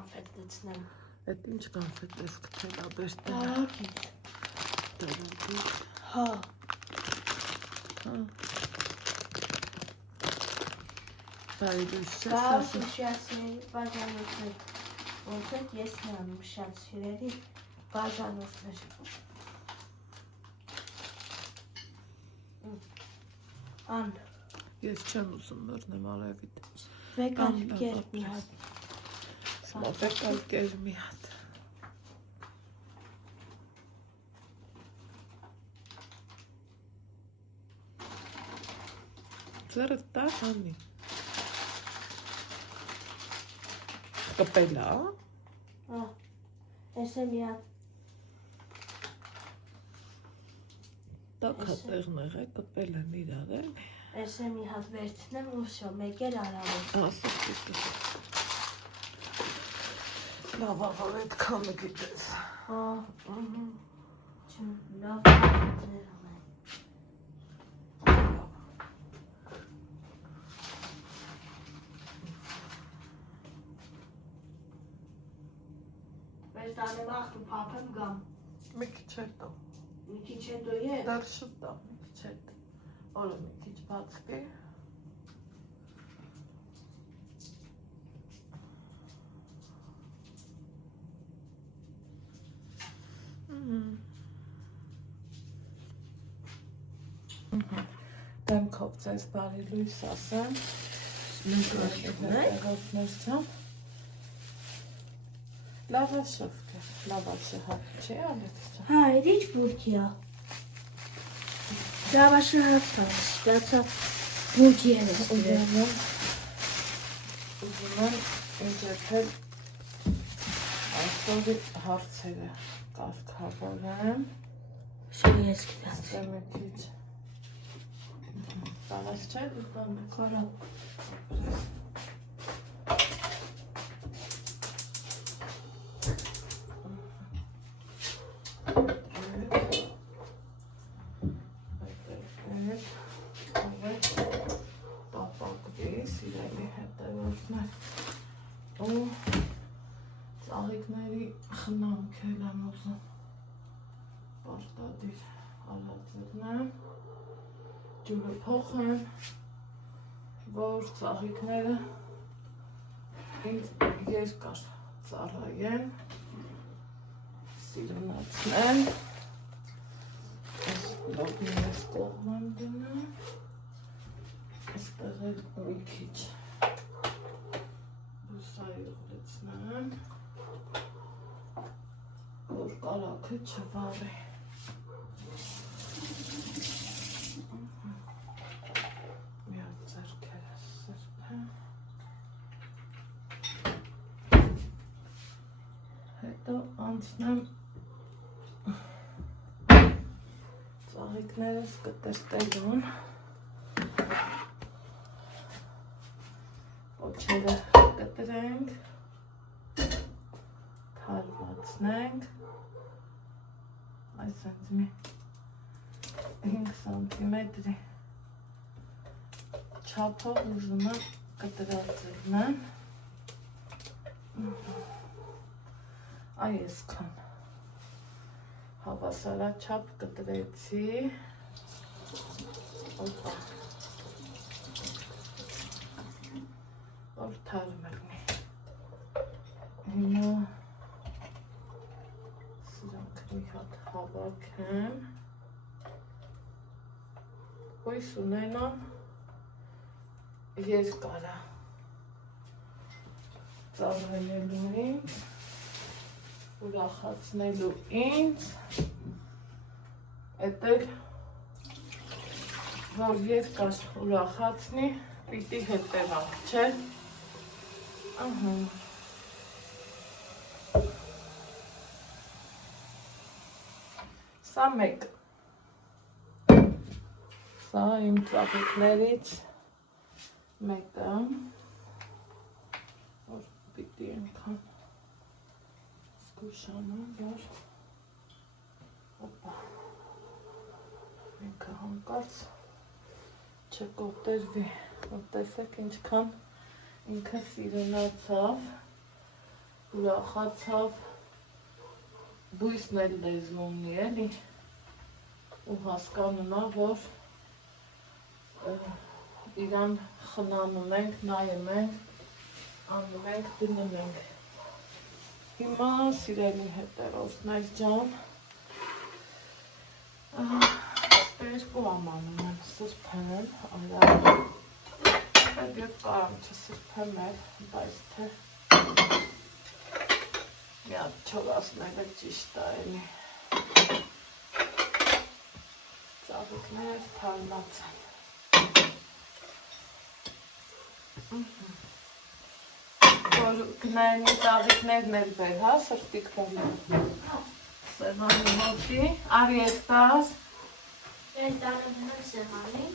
կանֆետ դցնեմ։ Այդ ինչ կանֆետ ես գտել աբերտը։ Տարակից։ Տարակից։ Հա։ Բարելույս չես Բաս ասում։ ուշիացների բաժանորդներ։ Ոնց է ես նայում ուշիացրերի բաժանորդներ։ Ան։ Ես չեմ ուզում բռնեմ արևիդ։ Վեկալ կեր մի հատ։ Վեկալ կեր մի հատ։ Ձերդ տար անի։ Կպել է։ Ես է մի հատ։ Տակ հատեղներ է, կպել են իրար են։ Ես է մի հատ վերցնեմ ու շո, մեկ էլ արավոր։ Ասում լավ աղավ էդ կանը գիտես։ Չմ լավ կներ ամեն։ Մեր տանեմ աղթու պապեմ գամ։ Մի քիչ հետո։ Մի քիչ հետո է։ Դար շուտ է, մի քիչ հետո։ Օրը մի քիչ բացվի։ Դեմքով ձեզ բարի լույս ասեմ։ Լավաշով կեր, լավաշը հատ չի ալեց չա։ Հա, էդ ինչ բուրքի է։ Լավաշը հատա, ստացա բուրքի են ստրել։ Ուզում եմ ինջեփել այսօրի հարցերը կարգավորեմ։ Շի ես գիտած։ Մի քիչ Տանաս չէ դու տանը Կարա։ Պապակվի, սիրելի հետևորդներ ու ծաղիկների խնամք էլ եմ ուզում պարտադիր արածելնեմ ջուրը փոխեմ, որ ծաղիկները ինձ երկար ծառայեն, սիրունացնեն, այս լոբին ես կողմ եմ դնում, այստեղ էլ մի քիչ բուսայողեցնեմ, որ կարակը չվարի։ Հետո անցնեմ ծաղիկներս կտրտելուն, պոչերը կտրենք, թարվածնենք, այսենց մի 5 սանտիմետրի չափով ուզում եմ կտրածելնեմ, այսքան հավասարաչափ կտրեցի, օպա, որ թարմ ելնի, հիմա սրանք մի հատ հավաքեմ, հույս ունենամ երկարա ծառայելու ինձ, ուրախացնելու ինձ, էդ էլ, որ երկար ուրախացնի, պիտի հետևանք, չէ։ Սա մեկ, սա իմ ծաղիկներից մեկը, որ պիտի ենքան զգուշանամ, որ օպա, մեկը հանկարծ չկոտրվի, որ տեսեք ինչքան ինքը սիրունացավ, ուրախացավ, բույսն էլ լեզու ունի էլի, ու հասկանում է, որ իրան խնամում ենք, նայում ենք, անում ենք, դնում ենք։ Հիմա սիրելի հետևորդներ ջան, երկու ամանում եմ սրբել, արա, և կարամ չսրբեմ էլ, բայց թե մի հատ չորացնելը ճիշտ է էլի, ծաղիկներս թարմացան։ Որ գնային ծաղիկներն էլ բեր, հա, սրտիկ բերին։ Սեղանի մոտի, արի ես տաս։ Են տանը դնում սեղանի։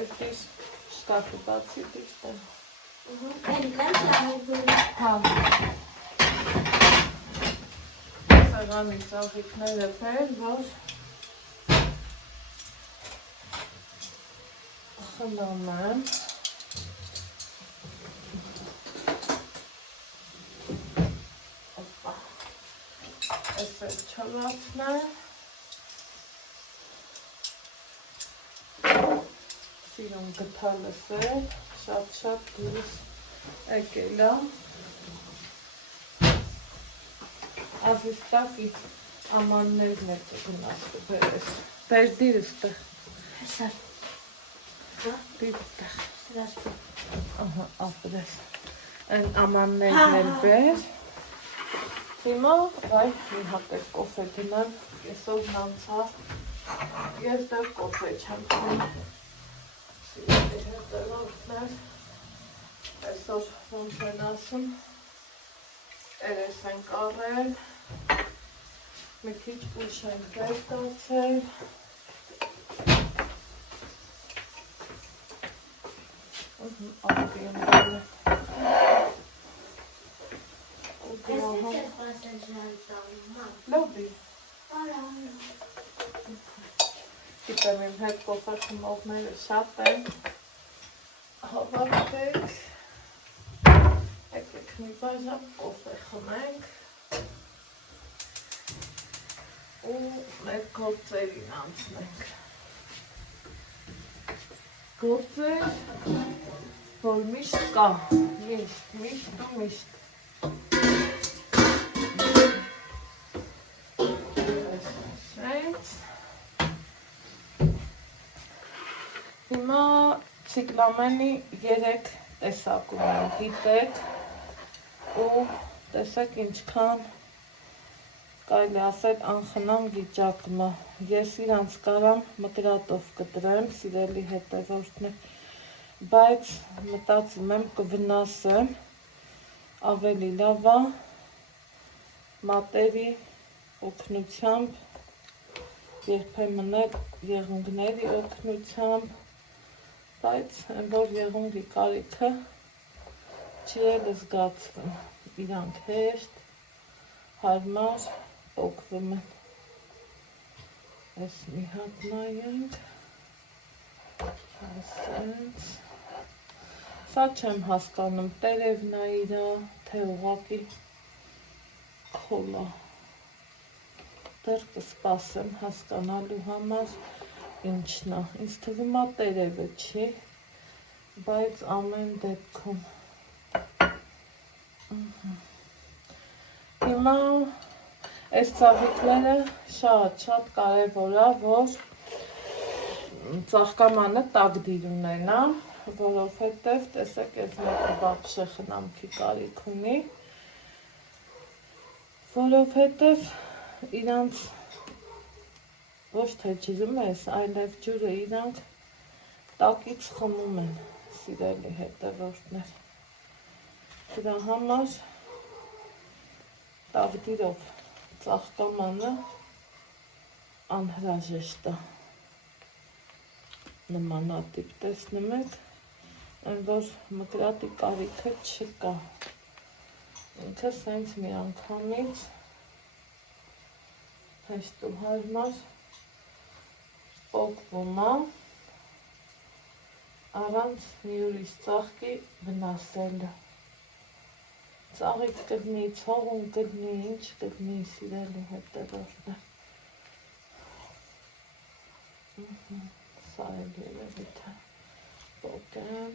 Էստիս շկաֆի բացի դիշտեմ։ Են կան ծաղիկները։ Հա։ Սեղանի ծաղիկները բեր, որ խնամեմ։ Այս էլ չորացն է, սիրում գթալս է, շատ դուրս եկել է, ազիստակի ամաններն է գնաս բերես, բեր դիրս տեղ, Հեսար։ դիր տեղ, Սրասպի։ ահա, ապրես, են ամաններն էլ բեր, հիմա վայ մի հատ էլ կոֆե դնեմ, կեսով նանցա, ես դեր կոֆե չեմ խում, սիրելի հետևորդներ, այսօր ոնց են ասում, երես ենք առել, մի քիչ ուշ ենք վեր տացել, աղբի եմ բանը, լոբի, գիտեմ իմ հետ կոֆե խմողները շատ են, հավատեք, եկեք մի բաժան կոֆե խմենք ու մեր գործերին անցնենք, գործեր, որ միշտ կա, միշտ ու միշտ, հիմա ցիկլամենի 3 տեսակում են, գիտեք ու տեսեք ինչքան կարելի ասել անխնամ վիճակում է, ես իրանց կարամ մկրատով կտրեմ, սիրելի հետևորդներ, բայց մտածում եմ կվնասեմ, ավելի լավ է մատերի օգնությամբ, երբեմն էլ եղունգների օգնությամբ, բայց են որ եղունգի կարիքը չի էլ զգացվում, իրանք հեշտ, հարմար օգվում են, ես մի հատ նայենք, ասենց, սա չեմ հասկանում, տերևն է իրա, թե ուղղակի քոլա, դեռ կսպասեմ հասկանալու համար ինչն է, ինձ թվում է տերևը չի, բայց ամեն դեպքում, հիմա այս ծաղիկները շատ կարևոր է, որ ծաղկամանը տագդիր ունենա, որովհետև տեսեք այս մեկը բաբշե խնամքի կարիք ունի, որովհետև իրանց ոչ թե ջրում ես, այլև ջուրը իրանք տակից խմում են, սիրելի հետևորդներ, դրա համար տագդիրով ծաղկամանը անհրաժեշտ է, նմանատիպ տեսնում եք, այն որ մկրատի կարիքը չկա, ինքը սենց մի անգամից հեշտ ու հարմար օգնում է առանց մի ուրիշ ծաղկի վնասելը, ծաղիկ կգնի, ցողուն կգնի, ինչ կգնի սիրելի հետևորդներ։ Սա էլ երևի թե պոկեմ,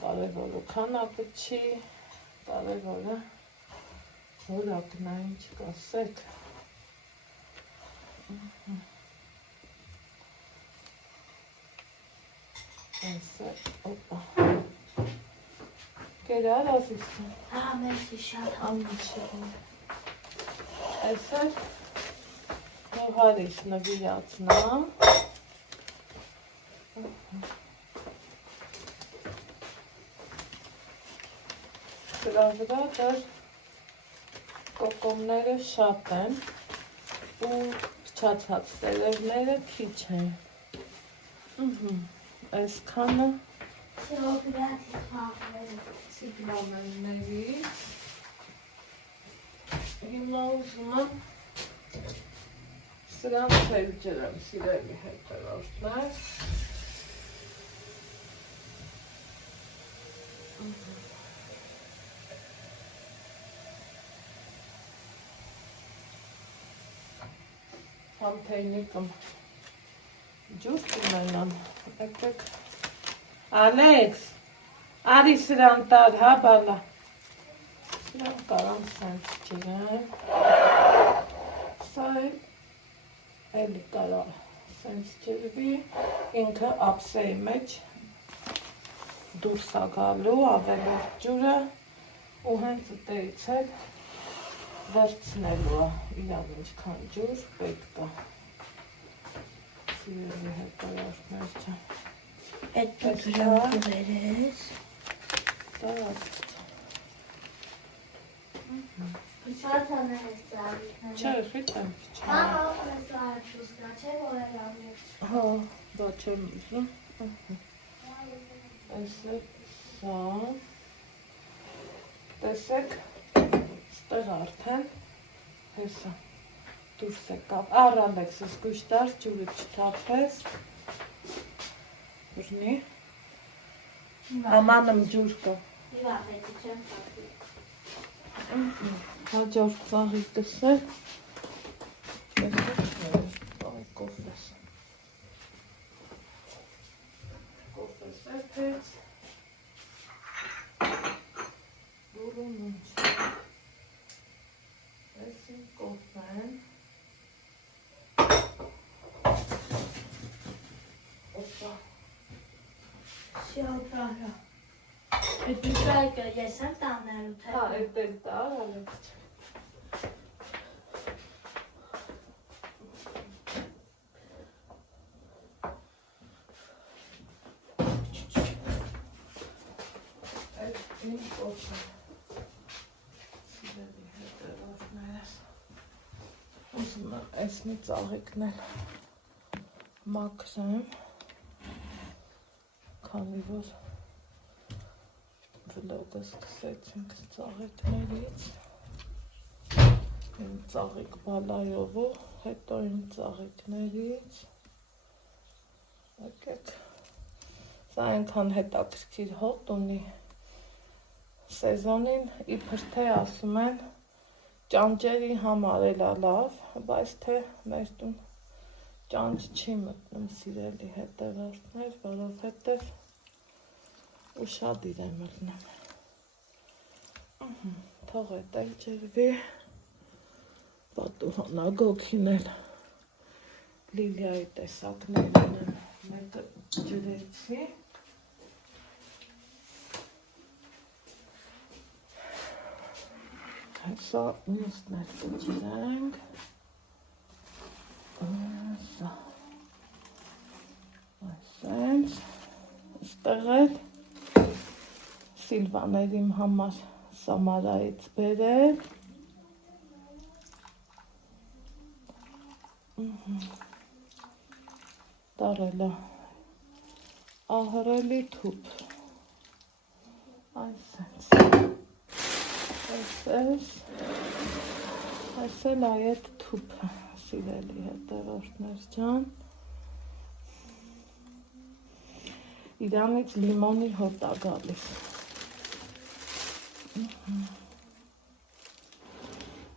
կարևորը քանակը չի, կարևորը որակն է, ինչ կասեք։ Այսը, օպա։ Կերար ազիստան։ Հա, մերսի շատ։ Անմիջել։ Այսը նոհարիս նվիրացնամ։ Դրա վրա դեռ կոկոմները շատ են ու փչացած տերևները քիչ են։ Այսքանը սիգնալներից հիմա ուզում եմ սրանց էլ ջրեմ սիրելի հետևորդներ։ Համթեյնիկում ջուր կունենամ, եկեք Ալեքս, արի սրան տար, հա բալա։ Սրան կարամ սենց ջրեմ։ Սա էլի կարա սենց ջրվի, ինքը ապսեի մեջ դուրս է գալու ավելորդ ջուրը ու հենց ըտերից էլ վերցնելու է իրավ ինչքան ջուր պետք է։ Սիրելի հետևորդներ ջան։ Այդ դրան կվերես։ Տարածք Շատ անել ծաղիկները։ չէ, խիտ եմ Հա, ես լավ չուսկա, չէ, որ էլ ամիջ։ հա, դա չեմ ուզում։ Այսը սա։ Տեսեք, ստեղ արդեն հեսա դուրս եկավ։ Առ Ալեքսս գույշ տար, ջուրը չթափես։ Բրնի։ Ամանım ջուր կա։ Իվա, հետի չեմ թափի։ Հաջորդ ծաղիկս է։ Տեսեք, կոֆես։ Կոֆես էպես։ Դուրում ինչ։ Էսին կոֆեն։ Օպա։ Շատ արա։ Այդ դուկայքը ես եմ տանելու թե։ Հա, էդ էլ տար, Ալեքս։ Այդ ինչ կոչը։ Սիրելի հետևորդներս։ Ուզում եմ այս մի ծաղիկն էլ մաքրեմ, քանի որ վլոգը սկսեցինք ծաղիկներից, իմ ծաղիկ բալայովը, հետո իմ ծաղիկներից, եկեք, սա այնքան հետաքրքիր հոտ ունի սեզոնին, իբր թե ասում են ճանճերի համար էլ է լավ, բայց թե մեր տուն ճանճ չի մտնում սիրելի հետևորդներ, որովհետև ուշադիր եմ մտնում։ Թող էդ էլ ջրվի, պատուհանագոքին էլ Լիլիայի տեսակներն եմ մեկը ջրեցի։ Հեսա մյուսներ կջրենք։ Սա այսենց ստեղ էլ Սիլվան էլ իմ համար Սամարայից բերել տարել է ահռելի թուփ այսենց այս էլ այդ թուփը սիրելի հետևորդներ ջան իրանից լիմոնի հոտ է գալիս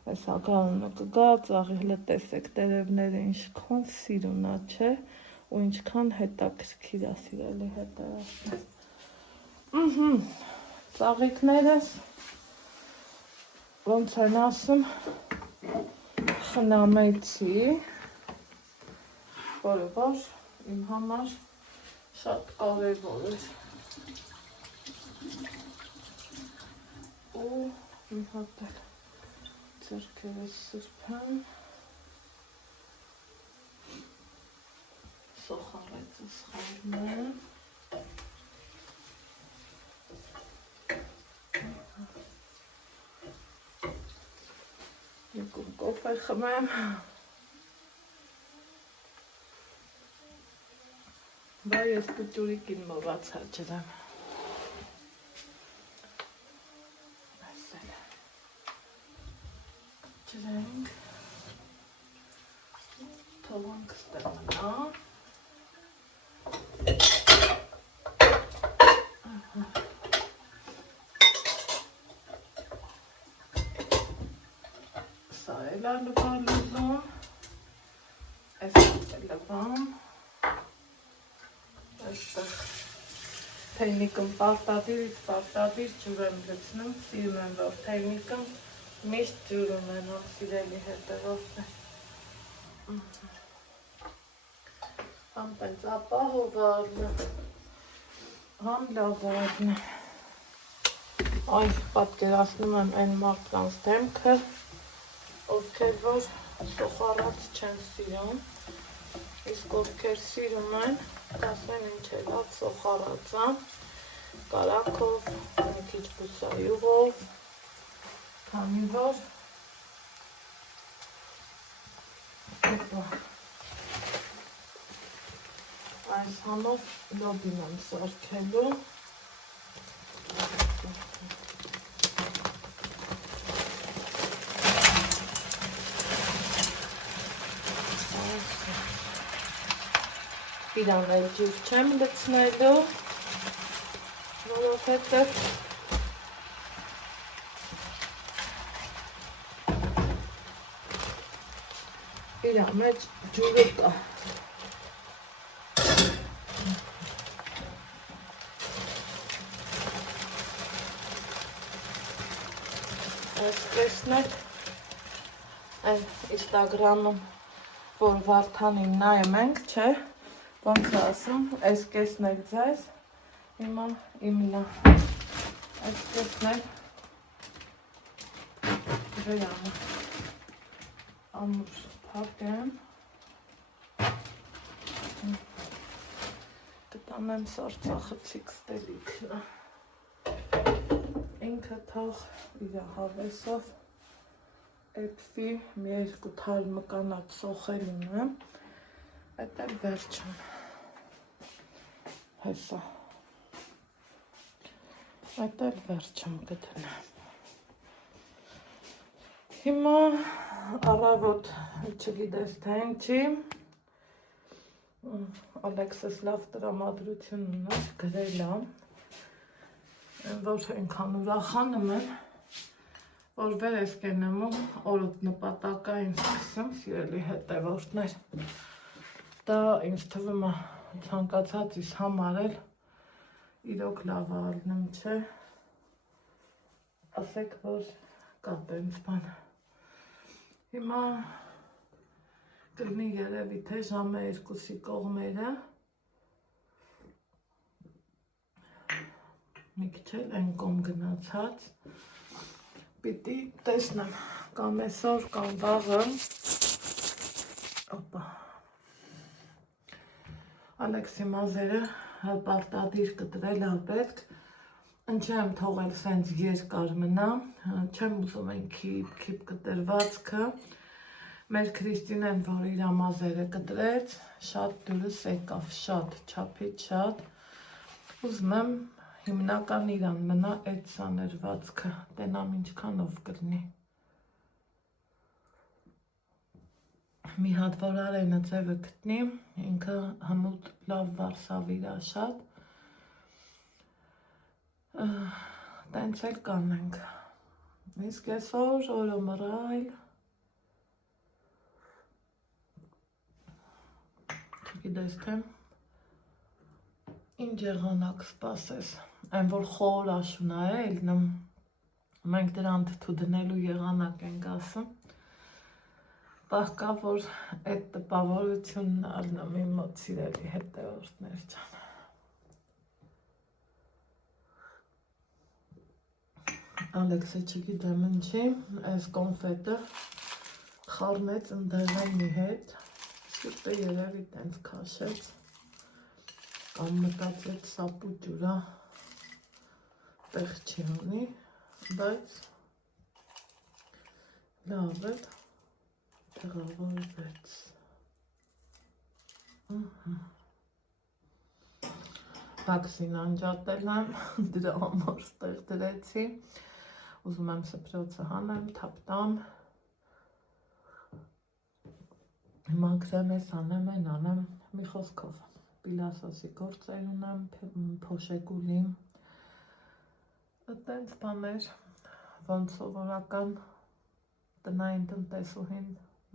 Այս ակարանը կգա, ծաղի հլը տեսեք տերևները ինչքան սիրունա չէ, ու ինչքան հետաքրքիր է սիրելի հետևորդներ։ Ծաղիկներս, ոնց են ասում, խնամեցի, որը որ իմ համար շատ կարևոր էր։ Ու մի հատ էլ ձեռքերս սրբեմ, սոխարեցս խառնեմ, երկու կոֆե խմեմ, բա ես պուտյուրիկին մոռացա ջրեմ։ Ջրենք, թողանք ստեղ մնա։ Սա էլ է լվալուզում, այս լվամ, այստեղ թեյնիկում պարտադիր ջուր եմ լցնում, սիրում եմ, որ թեյնիկում միշտ ջուր ունենամ, սիրելի հետևորդներ։ Համ պենց ապահովարն է, համ լավարն է։ Այ պատկերացնում եմ այն մարդկանց դեմքը, ովքեր որ սոխարած չեն սիրում, իսկ ովքեր սիրում են, կասեն ինչ է լավ սոխարածա, կարակով, մի քիչ բուսայուղով, քանի որ այս համով լոբին եմ սարքելու, իրան էլ ջուր չեմ լցնելու, որովհետև իր մեջ ջուրը կա։ Այս տեսնեք, այն Instagram-ում, որ Վարդանին նայում ենք, չէ, ոնց է ասում, այս կեսն էլ ձեզ, հիմա իմնա, այս կեսն էլ ջրյանը, ամուր փակեմ, կտանեմ սարցախցիկ ստելիքն է, ինքը թող իր հավեսով էպվի մի երկու թար մկանած սոխել ունեմ, այդ էլ վերջում, հեսա, այդ էլ վերջում կդնեմ։ Հիմա առավոտ չգիտես թե ինչի, Ալեքսս լավ տրամադրություն ուներ, գրել է, որ այնքան ուրախանում եմ, որ վեր ես կենեմ ու օրոտ նպատակային սկսեմ, սիրելի հետևորդներ, դա ինձ թվում է ցանկացածիս համար էլ իրոք լավ ալնում չէ, ասեք, որ կա տենց բան։ Հիմա կլինի երևի թե ժամը 2-ի կողմերը, մի քիչ էլ այն կողմ գնացած, պիտի տեսնեմ, կամ այսօր, կամ վաղը, օպա, Ալեքսի մազերը պարտադիր կտրել է պետք, չեմ թողել սենց երկար մնա, չեմ ուզում են քիպ կտրվածքը, մեր Քրիստինեն, որ իր մազերը կտրեց, շատ դուրս եկավ, շատ, չափից շատ, ուզում եմ հիմնական իրան մնա այդ սաներվածքը, տենամ ինչքանով կլինի։ Մի հատ որ Արենը ձևը գտնի, ինքը հմուտ լավ վարսավ իրա շատ, տենց էլ կանենք։ Իսկ այսօր օրը մռայլ չգիտես թե ինչ եղանակ սպասես, այն որ խոր աշունա է ելնում, մենք դրան թթու դնելու եղանակ ենք ասում, պահկա որ այդ տպավորությունն առնամ իմ մոտ սիրելի հետևորդներ ջան։ Ալեքսը չգիտեմ ինչի, այս կոնֆետը խառնեց ընդեղենի հետ, սիրտը երևի տենց քաշեց, կամ մտածեց սապուճ ուրա, տեղ չի ունի, բայց լավ է, տեղավորվեց։ Բաքսին անջատել եմ, դրա համար ստեղ դրեցի, ուզում եմ սփռոցը հանեմ, թափտամ, հիմա քրեմես անեմ, մի խոսքով, պիլասոսի գործեր ունեմ, փոշեկուլի, տենց բաներ, ոնց սովորական տնային տնտեսուհին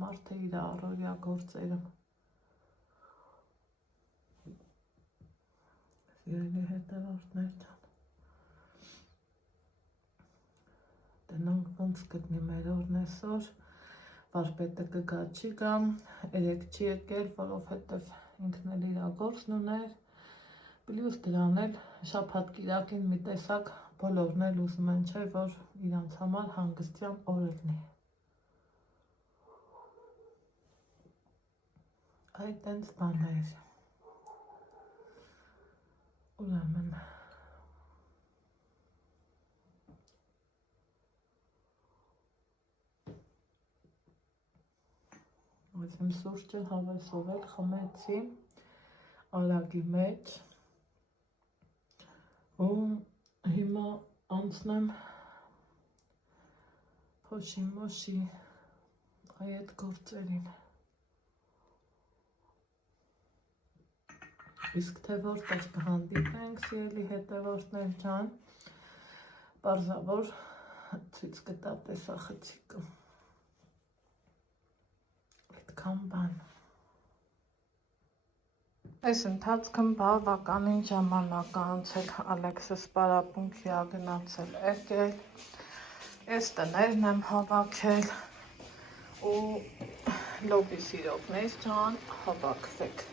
մարդը իր առօրյա գործերը։ Սիրելի հետևորդներ ջան, տնանք ոնց գտնի մեր օրն այսօր, վարպետը կգա չի գա, երեկ չի եկել, որովհետև ինքն էլ իր գործն ուներ, պլյուս դրան էլ շաբաթ կիրակին մի տեսակ բոլորն էլ ուզում են չէ, որ իրանց համար հանգստյան օր լինի։ Այդ տենց բաներ։ Ուրեմն Ոսեմ սուրճը հավեսով էլ խմեցի արագի մեջ ու հիմա անցնեմ փոշի մոշի այդ գործերին։ Իսկ թե որտեղ կհանդիպենք, սիրելի հետևորդներ ջան, պարզավոր ցույց կտա տեսախցիկը։ Այդքան բան։ Այս ընթացքում բավականին ժամանակ անցել, Ալեքսս պարապմունքի ա գնացել եկել, ես տներն եմ հավաքել ու լոբի սիրողներ ջան, հավաքվեք։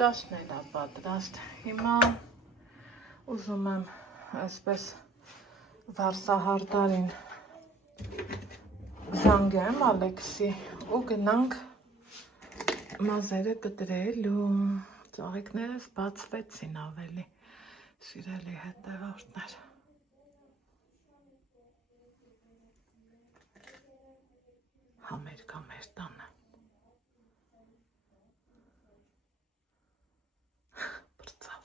Ճաշն է պատրաստ, հիմա ուզում եմ այսպես վարսահարդարին զանգեմ Ալեքսի ու գնանք մազերը կտրելու, ծաղիկներս բացվեցին ավելի, սիրելի հետևորդներ։ Համերգա մեր տանը։ Բրծավ։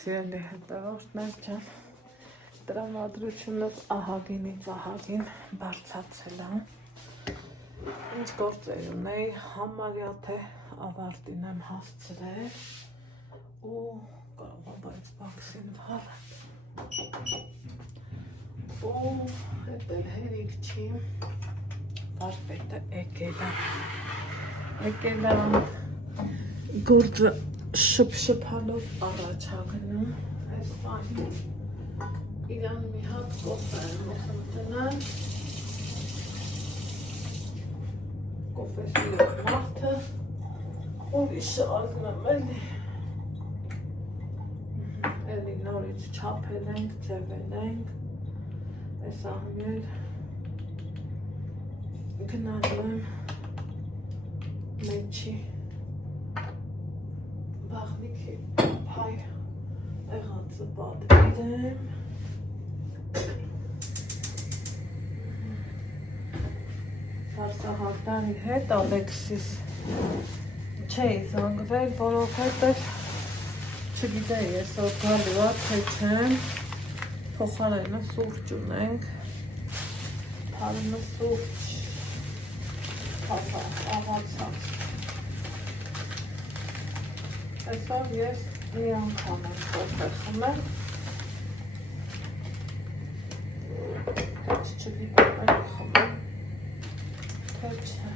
Սիրելի հետևորդներ ջան, տրամադրությունս ահագինից ահագին բարձրացել է։ Ինչ գործեր ունեի, համարյա թե ավարտին եմ հասցրել ու կարող եմ բայց բաքսին վար ու հետ էլ հերիք չի, վարպետը եկել է գործը շփշփալով առաջագնում, այս պահին իրան մի հատ կոֆե եմ ուզում տնալ, կոֆե սիրող մարդը, ուրիշը ալնում եմ էլի նորից չափել ենք, ձևել ենք, այս ահմեր գնալու եմ մեջի բաղնիքի փայ եղածը պատվիրեմ, վարսահարդարի հետ Ալեքսիս չէի զանգվել, որովհետև չգիտեի այսօր գալու է, թե չեմ, փոխարենը սուրճ ունենք, փարմը սուրճ, աղացած։ Այսօր ես մի անգամ եմ կոֆե խմել, Էլի բապայք խմեմ, թե չէ։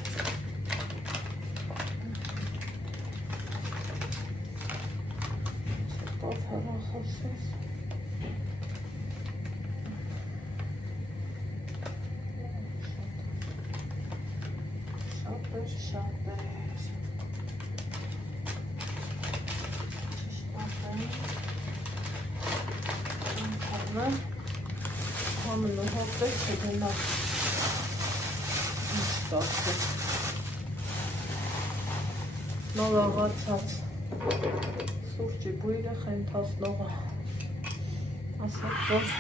Չկով հրախոսես։ Շատ էր։ Համնու հոտեր չգնա ստացել նոր աղացած սուրճի բույրը խենթասնողը ասած որ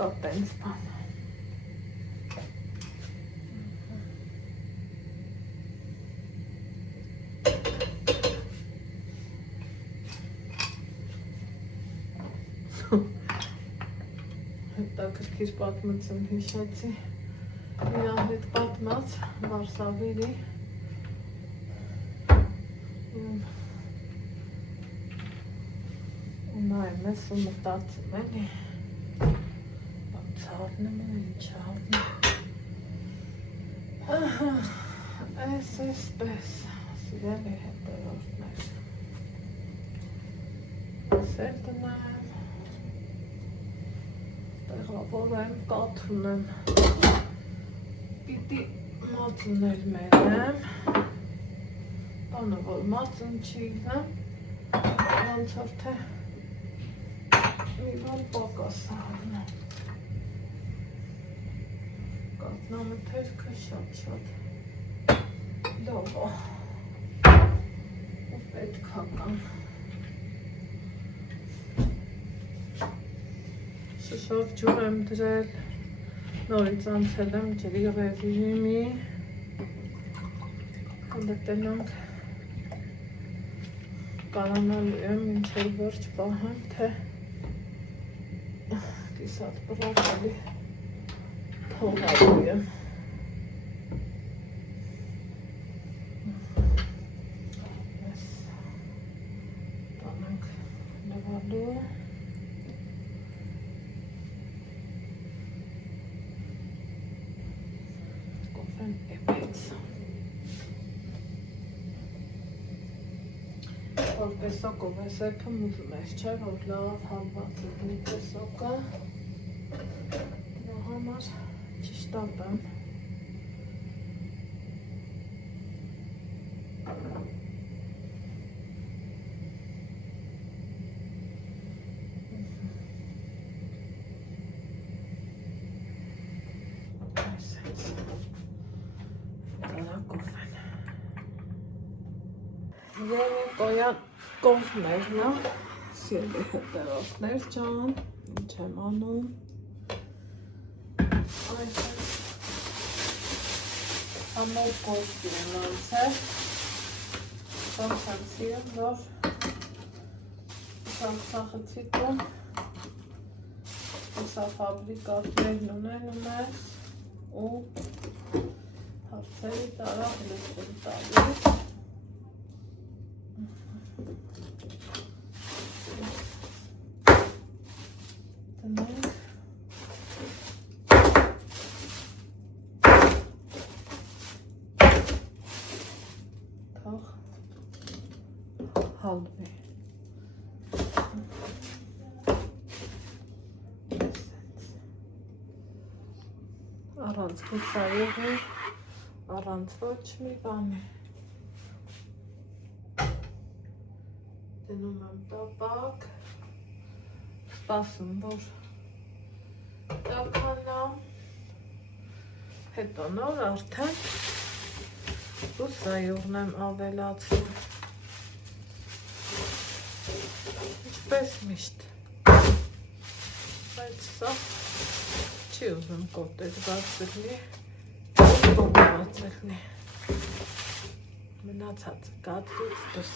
կա տենց բան հետաքրքիր պատմություն հիշեցի իրա հետ պատմած Վարշավերի ու նայում ես ու մտածում էլի ցարնեմ ու ինչ արնեմ էս էսպես սիրելի հետևորդներ սեր տնեմ տեղավորեմ, կաթունեմ, պիտի մածուներ մերեմ, բանը որ մածուն չի ոնց որ թե մի բան պակասան կատնամթերքը շատ լավ ու պետքա կան Շշով ջուր եմ դրել, նորից անցել եմ ջրի ռեժիմի, դետենանք կարանալու եմ, մինչև վերջ պահեմ, թե կիսատ բրոկոլի թողալու եմ։ Ես տանանք լվալու որ պեսոկով է սեպում ուզում ես, չէ, որ լավ համված լինի պեսոկը դրա համար ճիշտապ եմ Կոյան կողմերն է, սիրելի հետևորդներ ջան, ինչ եմ անում, այսպես ամոր կողքի եմ անցել, ոնց եմ սիրում, որ սախցախցի տուն, սա ֆաբրիկատներն ունենում ես ու հարցերի տարավ լսում տալիս, հալվի առանց խուցայողի առանց ոչ մի բանի դնում եմ տապակ սպասում որ տականա հետո նոր արդեն խուցայողն եմ ավելացնում ինչպես միշտ բայց սա չի ուզում կոտեցված լինի կողմված լինի մնացածը կադրից դուրս